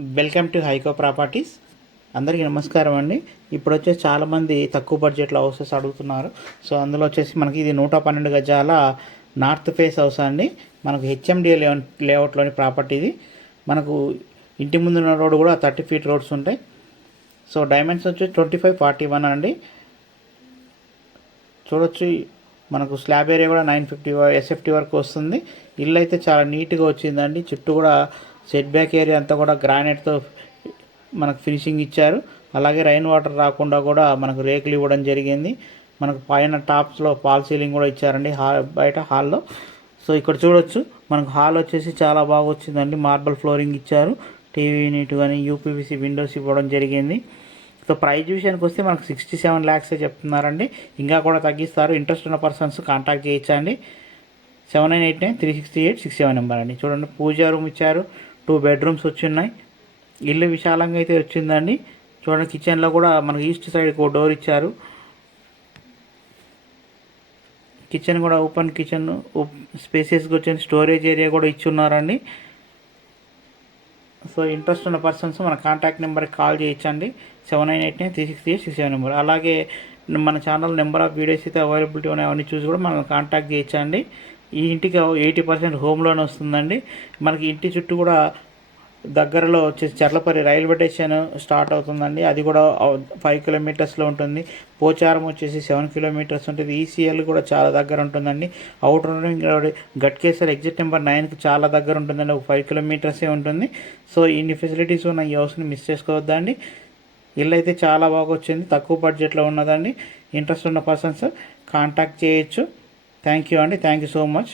Welcome to హైకో properties. అందరికీ నమస్కారం అండి. ఇప్పుడు వచ్చేసి చాలామంది తక్కువ బడ్జెట్లో హౌసెస్ అడుగుతున్నారు. సో అందులో వచ్చేసి మనకి ఇది 112 గజాల నార్త్ ఫేస్ హౌస్ అండి. మనకు హెచ్ఎండి లేఅవుట్లోని ప్రాపర్టీ ఇది. మనకు ఇంటి ముందున్న రోడ్డు కూడా 30 ఫీట్ రోడ్స్ ఉంటాయి. సో డైమెన్షన్ వచ్చి 25-41 అండి. చూడొచ్చు, మనకు స్లాబ్ ఏరియా కూడా 950 ఎస్ఎఫ్టీ వరకు వస్తుంది. ఇల్లు అయితే చాలా నీట్గా వచ్చిందండి. చుట్టూ కూడా సెట్ బ్యాక్ ఏరియా అంతా కూడా గ్రానైట్తో మనకు ఫినిషింగ్ ఇచ్చారు. అలాగే రైన్ వాటర్ రాకుండా కూడా మనకు రేకులు ఇవ్వడం జరిగింది. మనకు పైన టాప్స్లో ఫాల్ సీలింగ్ కూడా ఇచ్చారండి బయట హాల్లో. సో ఇక్కడ చూడొచ్చు, మనకు హాల్ వచ్చేసి చాలా బాగా వచ్చిందండి. మార్బల్ ఫ్లోరింగ్ ఇచ్చారు. టీవీ యూనిట్ కానీ యూపీవీసీ విండోస్ ఇవ్వడం జరిగింది. సో ప్రైజ్ విషయానికి వస్తే మనకు 67 lakhs చెప్తున్నారండి. ఇంకా కూడా తగ్గిస్తారు. ఇంట్రెస్ట్ ఉన్న పర్సన్స్ కాంటాక్ట్ చేయొచ్చండి. 7989-368-67 నెంబర్ అండి. చూడండి, పూజా రూమ్ ఇచ్చారు. 2 bedrooms వచ్చి ఉన్నాయి. ఇల్లు విశాలంగా అయితే వచ్చిందండి. చూడండి, కిచెన్లో కూడా మనకి ఈస్ట్ సైడ్ ఒక డోర్ ఇచ్చారు. కిచెన్ కూడా ఓపెన్ కిచెన్, స్పేసెస్గా వచ్చింది. స్టోరేజ్ ఏరియా కూడా ఇచ్చున్నారండి. సో ఇంట్రెస్ట్ ఉన్న పర్సన్స్ మన కాంటాక్ట్ నెంబర్కి కాల్ చేయొచ్చండి. 7989-368-67 నెంబర్. అలాగే మన ఛానల్ నెంబర్ ఆఫ్ వీడియోస్ అయితే అవైలబిలిటీ ఉన్నాయి. అవన్నీ చూసి కూడా మనం కాంటాక్ట్ చేయొచ్చండి. ఈ ఇంటికి 80% హోమ్ లోన్ వస్తుందండి. మనకి ఇంటి చుట్టూ కూడా దగ్గరలో వచ్చేసి చర్లపల్లి రైల్వే స్టేషన్ స్టార్ట్ అవుతుందండి. అది కూడా 5 kilometers ఉంటుంది. పోచారం వచ్చేసి 7 kilometers ఉంటుంది. ఈసీఎల్ కూడా చాలా దగ్గర ఉంటుందండి. Outer ring road Ghatkesar exit number 9కి చాలా దగ్గర ఉంటుందండి. ఒక 5 kilometers ఉంటుంది. సో ఇన్ని ఫెసిలిటీస్ ఉన్న ఈ హౌస్ని మిస్ చేసుకోవద్దండి. ఇల్లు అయితే చాలా బాగా వచ్చింది. తక్కువ బడ్జెట్లో ఉన్నదండి. ఇంట్రెస్ట్ ఉన్న పర్సన్స్ కాంటాక్ట్ చేయొచ్చు. థ్యాంక్ యూ అండి. Thank you so much.